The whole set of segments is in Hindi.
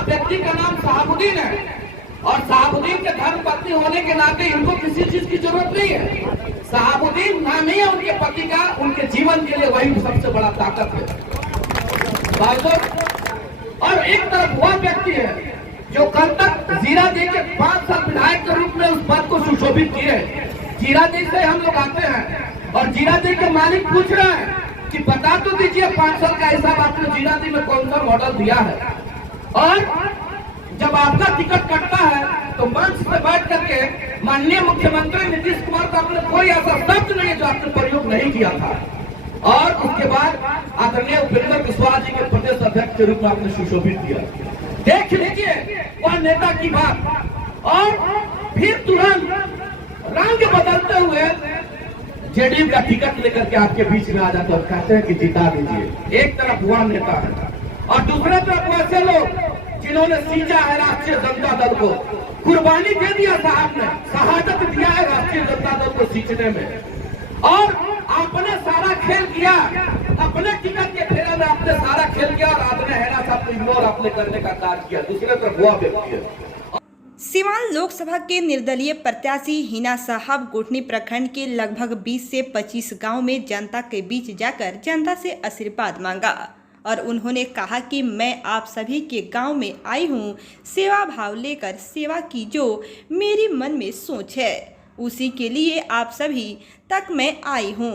वह व्यक्ति का नाम शहाबुद्दीन है और शहाबुद्दीन के धर्म पत्नी होने के नाते इनको किसी चीज की जरूरत नहीं है। शहाबुद्दीन नाम ही है उनके पति का, उनके जीवन के लिए वही सबसे बड़ा ताकत है। और एक तरफ वह व्यक्ति है जो कल तक जीरा जी के 5 साल विधायक के रूप में उस पद को सुशोभित किए। जीरा जी से हम लोग आते हैं और जीरा जी के मालिक पूछ रहे हैं कि बता तो दीजिए 5 साल का हिसाब आपने जीरा जी में कौन सा मॉडल दिया है। और जब आपका टिकट कटता है तो मंच पे बैठ करके माननीय मुख्यमंत्री नीतीश कुमार का आपने कोई ऐसा शब्द नहीं जो आपने प्रयोग नहीं किया था। और उसके बाद आदरणीय उपेंद्र कुशवाहा जी के प्रदेश अध्यक्ष के रूप में आपने सुशोभित किया। देख लीजिए वह नेता की बात। और फिर तुरंत रंग बदलते हुए जेडीयू का टिकट लेकर के आपके बीच में आ जाते और कहते हैं कि जिता दीजिए। एक तरफ वह नेता है और दूसरे तरफ वैसे लोग जिन्होंने सींचा है राष्ट्रीय जनता दल को, कुर्बानी दे दिया साहब ने, शहादत दिया है राष्ट्रीय जनता दल को सींचने में। और आपने सारा खेल किया, अपने टिकट के फेरे में आपने सारा खेल किया और आपने हैरा साहब को इग्नोर आपने करने का कार्य किया। दूसरे तरफ वह व्यक्ति है। सीवान लोकसभा के निर्दलीय प्रत्याशी हिना साहब गुठनी प्रखंड के लगभग 20 से 25 गांव में जनता के बीच जाकर जनता से आशीर्वाद मांगा और उन्होंने कहा कि मैं आप सभी के गांव में आई हूं सेवा भाव लेकर, सेवा की जो मेरी मन में सोच है उसी के लिए आप सभी तक मैं आई हूं।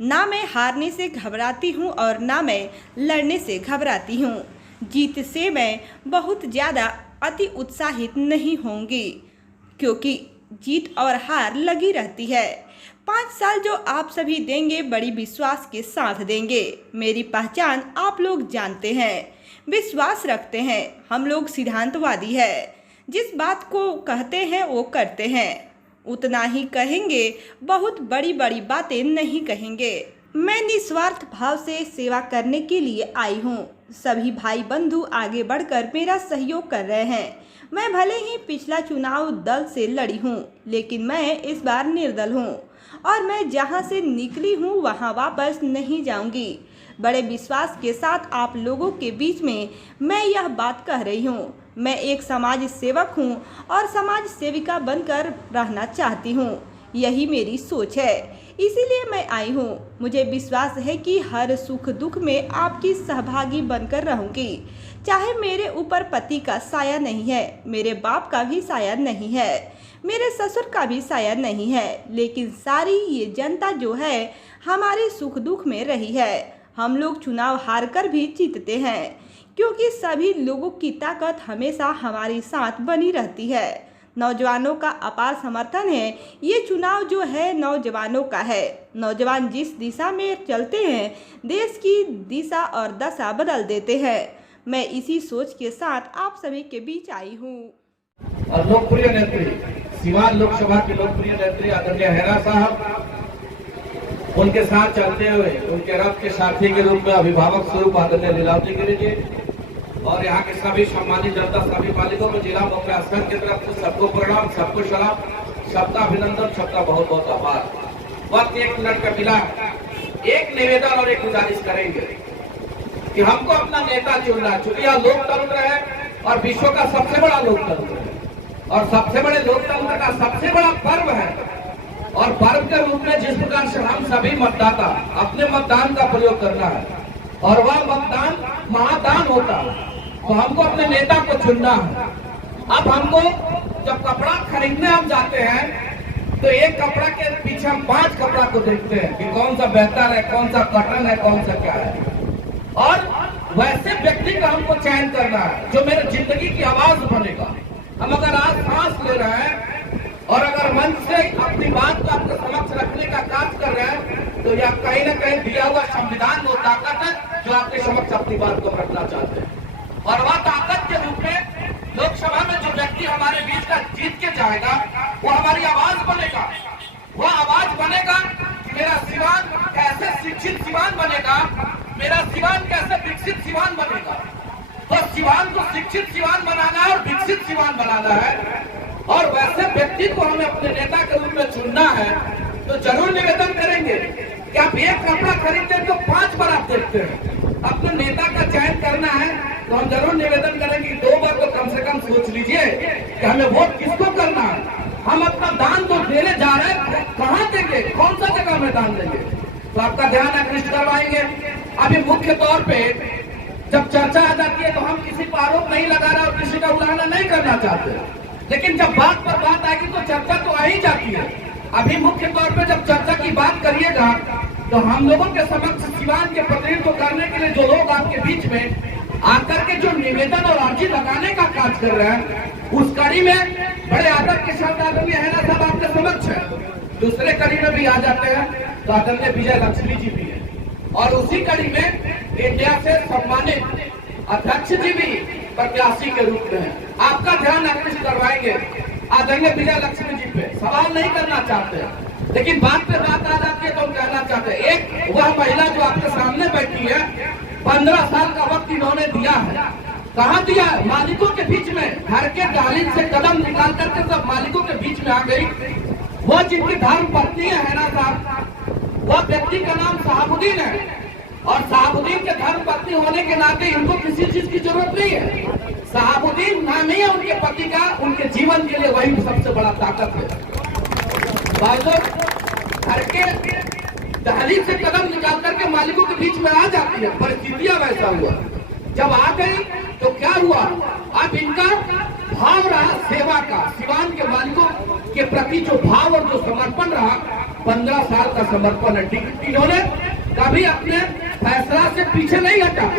ना मैं हारने से घबराती हूं और ना मैं लड़ने से घबराती हूं। जीत से मैं बहुत ज़्यादा अति उत्साहित नहीं होंगी क्योंकि जीत और हार लगी रहती है। 5 साल जो आप सभी देंगे बड़ी विश्वास के साथ देंगे। मेरी पहचान आप लोग जानते हैं, विश्वास रखते हैं। हम लोग सिद्धांतवादी है, जिस बात को कहते हैं वो करते हैं, उतना ही कहेंगे, बहुत बड़ी बड़ी बातें नहीं कहेंगे। मैं निस्वार्थ भाव से सेवा करने के लिए आई हूँ। सभी भाई बंधु आगे बढ़कर मेरा सहयोग कर रहे हैं। मैं भले ही पिछला चुनाव दल से लड़ी हूँ लेकिन मैं इस बार निर्दल हूँ और मैं जहाँ से निकली हूँ वहाँ वापस नहीं जाऊँगी। बड़े विश्वास के साथ आप लोगों के बीच में मैं यह बात कह रही हूँ। मैं एक समाज सेवक हूँ और समाज सेविका बनकर रहना चाहती हूँ। यही मेरी सोच है, इसीलिए मैं आई हूँ। मुझे विश्वास है कि हर सुख दुख में आपकी सहभागी बनकर रहूँगी। चाहे मेरे ऊपर पति का साया नहीं है, मेरे बाप का भी साया नहीं है, मेरे ससुर का भी साया नहीं है, लेकिन सारी ये जनता जो है हमारे सुख दुख में रही है। हम लोग चुनाव हार कर भी जीतते हैं क्योंकि सभी लोगों की ताकत हमेशा हमारे साथ बनी रहती है। नौजवानों का अपार समर्थन है। ये चुनाव जो है नौजवानों का है। नौजवान जिस दिशा में चलते हैं देश की दिशा और दशा बदल देते हैं। मैं इसी सोच के साथ आप सभी के बीच आई हूँ। लोकप्रिय नेत्री, सीवान लोकसभा के लोकप्रिय नेत्री आदरणीय हैरा साहब, उनके साथ चलते हुए उनके रथ के साथी के रूप में अभिभावक स्वरूप आदरणीय लीलावती गिरी जी और यहाँ के सभी सम्मानित जनता, सभी मालिकों को जिला मुख्य संघ की तरफ से सबको प्रणाम, सबको सलाम, सबका अभिनंदन, सबका बहुत बहुत आभार। वक्त 1 मिनट का मिला, एक निवेदन और एक गुजारिश करेंगे कि हमको अपना नेता चुनना है। चूंकि यह लोकतंत्र है और विश्व का सबसे बड़ा लोकतंत्र है और सबसे बड़े लोकतंत्र का सबसे बड़ा पर्व है और पर्व के रूप में जिस प्रकार से हम सभी मतदाता अपने मतदान का प्रयोग करना है और वह मतदान महादान होता है, तो हमको अपने नेता को चुनना है। अब हमको जब कपड़ा खरीदने हम जाते हैं तो एक कपड़ा के पीछे हम 5 कपड़ा को देखते हैं कि कौन सा बेहतर है, कौन सा कॉटन है, कौन सा क्या है। और वैसे व्यक्ति का हमको चयन करना है जो मेरे जिंदगी की आवाज बनेगा। हम अगर आज सांस ले रहे हैं और अगर मन से अपनी बात को आपके समक्ष रखने का कार्य कर रहे हैं तो यह कहीं न कहीं दिया हुआ संविधान वो ताकत है जो आपके समक्ष अपनी बात को रखना चाहते हैं। और वह ताकत के रूप में लोकसभा में जो व्यक्ति हमारे बीच का जीत के जाएगा वो हमारी आवाज बनेगा। वह आवाज बनेगा कि मेरा सीवान कैसे शिक्षित सीवान बनेगा, मेरा सीवान कैसे विकसित सीवान बनेगा। तो सीवान को शिक्षित सीवान बनाना है और विकसित सीवान बनाना है और वैसे व्यक्ति को हमें अपने नेता के रूप में चुनना है। तो जरूर निवेदन करेंगे कि आप एक कपड़ा खरीदते हैं तो 5 बार आप देखते हैं। अपने नेता का चयन करना है तो हम जरूर निवेदन करेंगे 2 बार तो हमें वोट किसको करना है, हम अपना दान तो देने जा रहे हैं, कहाँ देंगे, कौन सा जगह में दान देंगे, तो आपका ध्यान आकृष्ट करवाएंगे। अभी मुख्य तौर पे जब चर्चा आ जाती है तो हम किसी पर आरोप नहीं लगा रहे और किसी का उल्लंघन नहीं करना चाहते, लेकिन जब बात पर बात आएगी तो चर्चा तो आ ही जाती है। अभी मुख्य तौर पे जब चर्चा की बात करिएगा तो हम लोगों के समक्ष सिवान के प्रतिनिधित्व करने के लिए जो लोग आपके बीच में आकर के जो निवेदन और अर्जी लगाने का कार्य कर रहे हैं, उस कड़ी में बड़े आदर के साथ आदरणीय हैना साहब आपके समक्ष है। दूसरे कड़ी में भी आ जाते हैं तो आदरणीय विजय लक्ष्मी जी भी है, और उसी कड़ी में इंडिया से सम्मानित अध्यक्ष जी भी प्रत्याशी के रूप में है। आपका ध्यान आकृष्ट करवाएंगे आदरणीय विजय लक्ष्मी जी पे, सवाल नहीं करना चाहते, लेकिन बात पे बात आ जाती है तो हम कहना चाहते हैं। एक वह महिला जो आपके सामने बैठी है, 15 साल का वक्त इन्होंने दिया है, कहाँ दिया है, मालिकों के बीच में, घर के दहलीज से कदम निकाल करके सब मालिकों के बीच में आ गई। वो जिनकी धर्म पत्नी है ना साहब, वह व्यक्ति का नाम साहबुद्दीन है, और साहबुद्दीन के धर्म पत्नी होने के नाते इनको किसी चीज की जरूरत नहीं है। साहबुद्दीन नाम ही है उनके पति का, उनके जीवन के लिए वही सबसे बड़ा ताकत है। घर के दहलीज से कदम निकाल करके मालिकों के बीच में आ जाती है, परिस्थितियां वैसा हुआ। जब आ गई तो क्या हुआ, अब इनका भाव रहा सेवा का, सिवान के मालिकों के प्रति जो भाव और जो समर्पण रहा, 15 साल का समर्पण है। इन्होंने कभी अपने फैसला से पीछे नहीं हटा,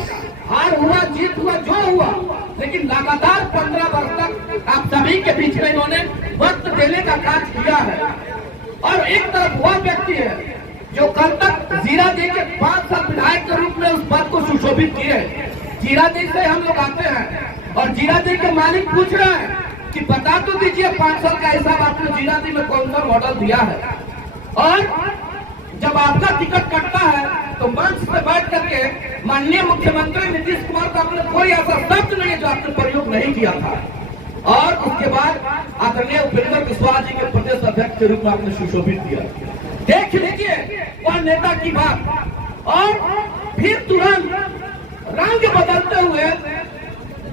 हार हुआ जीत हुआ जो हुआ, लेकिन लगातार 15 वर्ष तक आप सभी के बीच में इन्होंने वक्त देने का कार्य किया है। और एक तरफ वह व्यक्ति है जो कल तक जीरादेई के 5 साल विधायक के रूप में उस पद को सुशोभित किए। जीरादेई से हम लोग आते हैं और जीरादेई के मालिक पूछ रहे हैं कि बता तो दीजिए 5 साल का हिसाब आपने जीरादेई में कौन सा मॉडल दिया है। और जब आपका टिकट कटता है तो मंच से बैठ करके माननीय मुख्यमंत्री नीतीश कुमार का आपने कोई ऐसा शब्द नहीं है जो आपने प्रयोग नहीं किया था। और उसके बाद आदरणीय उपेंद्र कुशवाहा जी के प्रदेश अध्यक्ष के रूप में आपने सुशोभित किया। देख लीजिए वह नेता की बात। और फिर तुरंत रंग बदलते हुए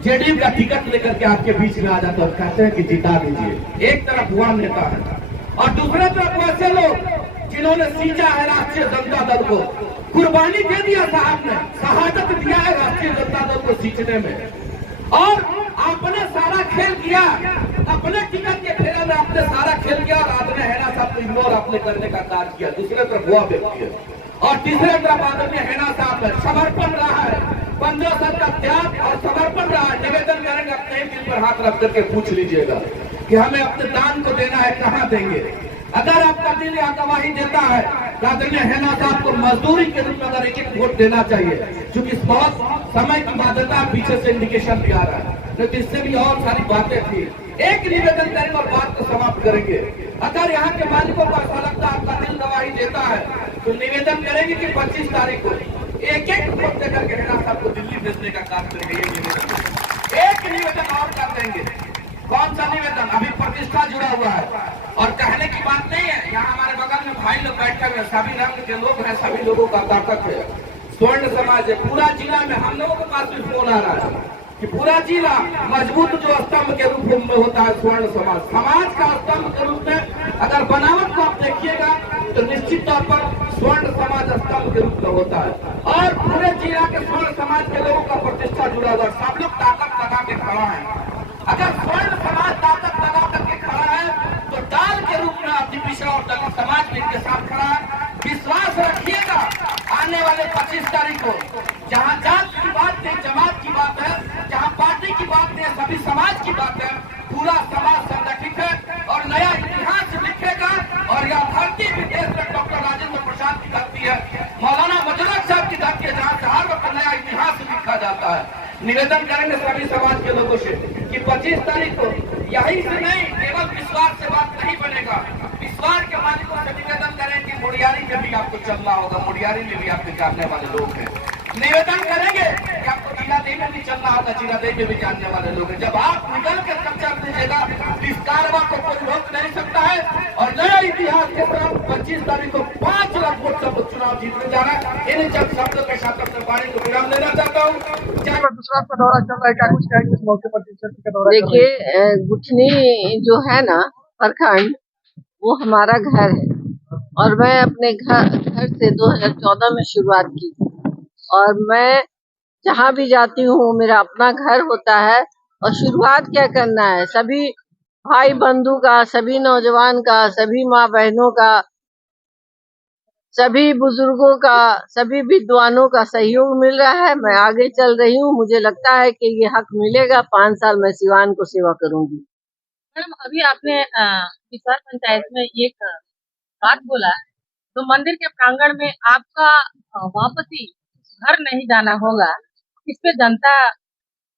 जेडीयू का टिकट लेकर के आपके बीच में आ जाता है और कहते हैं कि जिता दीजिए। एक तरफ वह नेता है और दूसरे तरफ वैसे लोग जिन्होंने सींचा है राष्ट्रीय जनता दल को, कुर्बानी दे दिया साहब ने, शहादत दिया है राष्ट्रीय जनता दल को सींचने में। और आपने सारा खेल किया, अपने टिकट के फेरे में आपने सारा खेल किया और आपने हैना साहब को इग्नोर आपने करने का कार्य किया। दूसरे तरफ वह व्यक्ति है और तीसरे तरफ आदरणीय हैना साहब में समर्पण रहा है, 15 साल का त्याग और समर्पण रहा है। निवेदन करेंगे, अपने दिल पर हाथ रख करके पूछ लीजिएगा कि हमें अपने दान को देना है, कहाँ देंगे। अगर आपका दिल या गवाही देता है तो आदरणीय हैना साहब को मजदूरी के रूप में अगर एक वोट देना चाहिए, क्योंकि बहुत समय की बाध्यता पीछे से इंडिकेशन भी आ रहा है, लेकिन इससे भी और सारी बातें थी। एक निवेदन करेंगे और बात को समाप्त करेंगे। अगर यहाँ के मालिकों को ऐसा लगता है आपका दिल गवाही देता है तो निवेदन करेंगे कि 25 तारीख को एक वोट देकर के हैना साहब को दिल्ली भेजने का कार्य करेंगे। एक निवेदन और कर देंगे। कौन सा निवेदन? अभी प्रतिष्ठा जुड़ा हुआ है और कहने की बात नहीं है। यहाँ हमारे बगल में भाई लोग बैठे हुए सभी रंग के लोग हैं, सभी लोगों का ताकत है। स्वर्ण समाज है, पूरा जिला में हम लोगों के पास भी फोन आ रहा है कि पूरा जिला मजबूत जो स्तंभ के रूप में होता है स्वर्ण समाज, समाज का स्तंभ के रूप में अगर बनावट को आप देखिएगा तो निश्चित तौर पर स्वर्ण समाज स्तंभ के रूप में होता है। और पूरे जिला के स्वर्ण समाज के लोगों का प्रतिष्ठा जुड़ा हुआ, सब लोग ताकत लगा के खड़ा है। अगर स्वर्ण समाज ताकत लगा करके खड़ा है तो डाल के रूप में अति पिछड़ा और दलित समाज भी इनके साथ खड़ा है। विश्वास रखिएगा आने वाले 25 तारीख को जहां जात की बात नहीं, जमात की बात है, जहां पार्टी की बात नहीं, सभी समाज की बात है, पूरा समाज संगठित है और नया इतिहास लिखेगा। और यह धरती भी देश में डॉक्टर राजेंद्र प्रसाद की धरती है, मौलाना मजलक साहब की धरती है, जहाँ से हर वक्त नया इतिहास लिखा जाता है। निवेदन करेंगे सभी समाज के लोगों से कि 25 तारीख को यही से नहीं, केवल विश्वास से बात नहीं बनेगा। विश्वास के मालिकों से निवेदन करें कि मुड़ियारी में भी आपको चलना होगा, मुड़ियारी में भी आपके जानने वाले लोग हैं। निवेदन करेंगे कि आपको जीरादेई में भी चलना होगा, जीरादेई में भी जानने वाले लोग हैं। जब आप निकल कर चल दीजिएगा इस कारवा को कोई रोक नहीं सकता है। और नया इतिहास के साथ 25 तारीख को 5 लाख वोट सब चुनाव जीतने जा रहा है। इन चंद शब्दों के साथ अपने वाणी को विराम देना चाहता हूँ। दूसरा आपका दौरा चल रहा है, क्या कुछ कहेंगे इस मौके पर टीचर का दौरा? देखिए, गुठनी जो है ना प्रखंड, वो हमारा घर है और मैं अपने घर से 2014 में शुरुआत की और मैं जहाँ भी जाती हूँ मेरा अपना घर होता है। और शुरुआत क्या करना है, सभी भाई बंधु का, सभी नौजवान का, सभी माँ बहनों का, सभी बुजुर्गों का, सभी विद्वानों का सहयोग मिल रहा है। मैं आगे चल रही हूँ, मुझे लगता है कि ये हक मिलेगा। 5 साल मैं सिवान को सेवा करूंगी। मैडम, अभी आपने विश्वास पंचायत में एक बात बोला, तो मंदिर के प्रांगण में आपका वापसी घर नहीं जाना होगा, इस पे जनता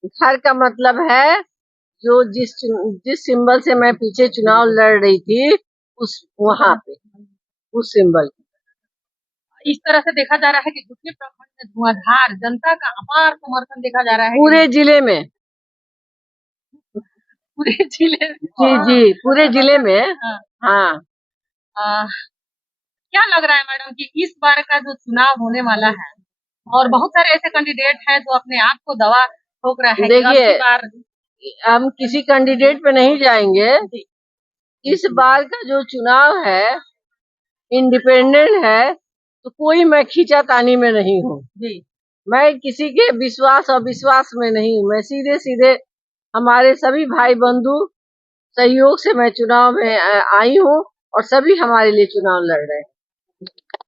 घर का मतलब है जो जिस सिंबल से मैं पीछे चुनाव लड़ रही थी, उस वहाँ पे उस सिंबल इस तरह से देखा जा रहा है कि गुठनी प्रखंड में धुआंधार जनता का अपार समर्थन देखा जा रहा है पूरे जिले में। पूरे जिले जी, पूरे जिले में। हाँ। क्या लग रहा है मैडम कि इस बार का जो चुनाव होने वाला है, और बहुत सारे ऐसे कैंडिडेट हैं जो अपने आप को दवा ठोक रहा है, देखिए, हम किसी कैंडिडेट पे नहीं जाएंगे। इस बार का जो चुनाव है इंडिपेंडेंट है, तो कोई मैं खींचातानी में नहीं हूँ। मैं किसी के विश्वास अविश्वास में नहीं हूँ। मैं सीधे सीधे हमारे सभी भाई बंधु सहयोग से मैं चुनाव में आई हूँ और सभी हमारे लिए चुनाव लड़ रहे हैं।